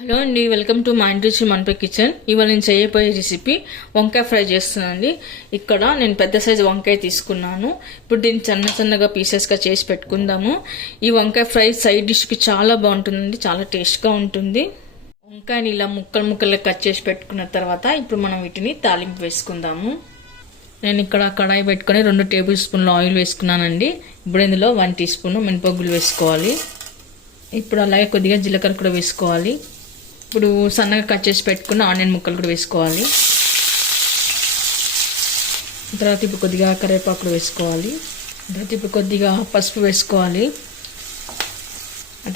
Hello అండి, welcome to మా ఇంటి మన్పే కిచెన్. ఇవాళ నేను చేయబోయే రెసిపీ వంకాయ ఫ్రై చేస్తున్నానండి. ఇక్కడ నేను పెద్ద సైజు వంకాయ తీసుకున్నాను. ఇప్పుడు దీన్ని చిన్నగా పీసెస్గా చేసి పెట్టుకుందాము. ఈ వంకాయ ఫ్రై సైడ్ డిష్కి చాలా బాగుంటుందండి, చాలా టేస్ట్గా ఉంటుంది. వంకాయని ఇలా ముక్కలుగా కట్ చేసి పెట్టుకున్న తర్వాత ఇప్పుడు మనం వీటిని తాలింపు వేసుకుందాము. నేను ఇక్కడ కడాయి పెట్టుకొని 2 టేబుల్ స్పూన్లు ఆయిల్ వేసుకున్నానండి. ఇప్పుడు ఇందులో 1 టీ స్పూన్ మినపగుళ్ళు వేసుకోవాలి. ఇప్పుడు అలాగే కొద్దిగా జీలకర్ర కూడా వేసుకోవాలి. ఇప్పుడు సన్నగా కట్ చేసి పెట్టుకున్న ఆనియన్ ముక్కలు కూడా వేసుకోవాలి. తర్వాత ఇప్పుడు కొద్దిగా కరివేపాకు కూడా వేసుకోవాలి. తర్వాత ఇప్పుడు కొద్దిగా పసుపు వేసుకోవాలి.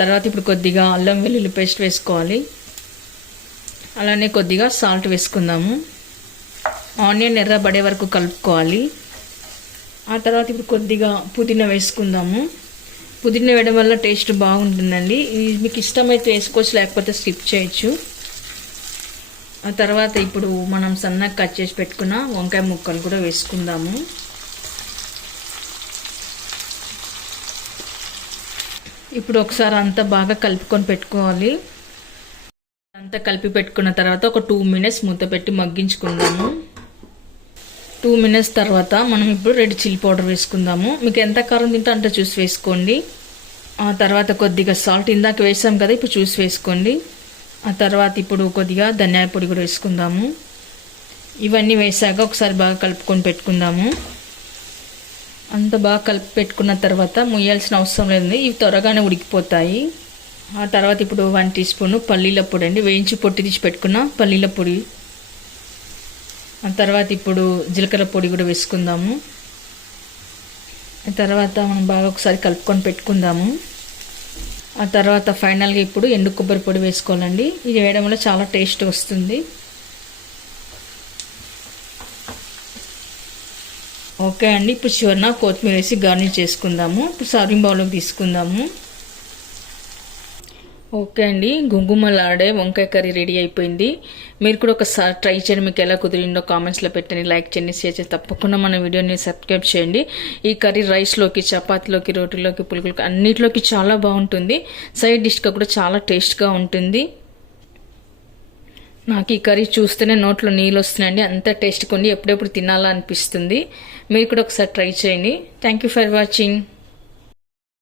తర్వాత ఇప్పుడు కొద్దిగా అల్లం వెల్లుల్లి పేస్ట్ వేసుకోవాలి. అలానే కొద్దిగా సాల్ట్ వేసుకుందాము. ఆనియన్ ఎర్రబడే వరకు కలుపుకోవాలి. ఆ తర్వాత ఇప్పుడు కొద్దిగా పుదీనా వేసుకుందాము. పుదీనా వేయడం వల్ల టేస్ట్ బాగుంటుందండి. మీకు ఇష్టమైతే వేసుకోవచ్చు, లేకపోతే స్కిప్ చేయొచ్చు. ఆ తర్వాత ఇప్పుడు మనం సన్నగా కట్ చేసి పెట్టుకున్న వంకాయ ముక్కలు కూడా వేసుకుందాము. ఇప్పుడు ఒకసారి అంతా బాగా కలుపుకొని పెట్టుకోవాలి. అంతా కలిపి పెట్టుకున్న తర్వాత ఒక 2 మినిట్స్ మూత పెట్టి మగ్గించుకుందాము. 2 మినిట్స్ తర్వాత మనం ఇప్పుడు రెడ్ చిల్లీ పౌడర్ వేసుకుందాము. మీకు ఎంత కారం తింటే అంత చూసి వేసుకోండి. ఆ తర్వాత కొద్దిగా సాల్ట్ ఇందాక వేసాం కదా, ఇప్పుడు చూసి వేసుకోండి. ఆ తర్వాత ఇప్పుడు కొద్దిగా ధనియాల పొడి కూడా వేసుకుందాము. ఇవన్నీ వేసాక ఒకసారి బాగా కలుపుకొని పెట్టుకుందాము. అంత బాగా కలిపి పెట్టుకున్న తర్వాత ముయ్యాల్సిన అవసరం లేదు, ఇవి త్వరగానే ఉడికిపోతాయి. ఆ తర్వాత ఇప్పుడు 1 టీ స్పూన్ పల్లీల పొడి అండి, వేయించి పొట్టి తీసి పెట్టుకున్న పల్లీల పొడి. ఆ తర్వాత ఇప్పుడు జీలకర్ర పొడి కూడా వేసుకుందాము. ఆ తర్వాత మనం బాగా ఒకసారి కలుపుకొని పెట్టుకుందాము. ఆ తర్వాత ఫైనల్గా ఇప్పుడు ఎండు కొబ్బరి పొడి వేసుకోవాలండి. ఇది వేయడం వల్ల చాలా టేస్ట్ వస్తుంది. ఓకే అండి, ఇప్పుడు చివరిన కొత్తిమీర వేసి గార్నిష్ చేసుకుందాము. ఇప్పుడు సర్వింగ్ బౌల్లోకి తీసుకుందాము. ఓకే అండి, గుంగుమలాడే వంకాయ కర్రీ రెడీ అయిపోయింది. మీరు కూడా ఒకసారి ట్రై చేయండి. మీకు ఎలా కుదిరిందో కామెంట్స్లో పెట్టండి, లైక్ చేయండి, షేర్ చేయండి. తప్పకుండా మన వీడియోని సబ్స్క్రైబ్ చేయండి. ఈ కర్రీ రైస్లోకి, చపాతీలోకి, రోటీలోకి, పులుగులకి అన్నిటిలోకి చాలా బాగుంటుంది. సైడ్ డిష్గా కూడా చాలా టేస్ట్గా ఉంటుంది. నాకు ఈ కర్రీ చూస్తేనే నోట్లో నీళ్ళు వస్తున్నాయండి, అంత టేస్ట్ కొండి ఎప్పుడెప్పుడు తినాలా అనిపిస్తుంది. మీరు కూడా ఒకసారి ట్రై చేయండి. Thank you for watching.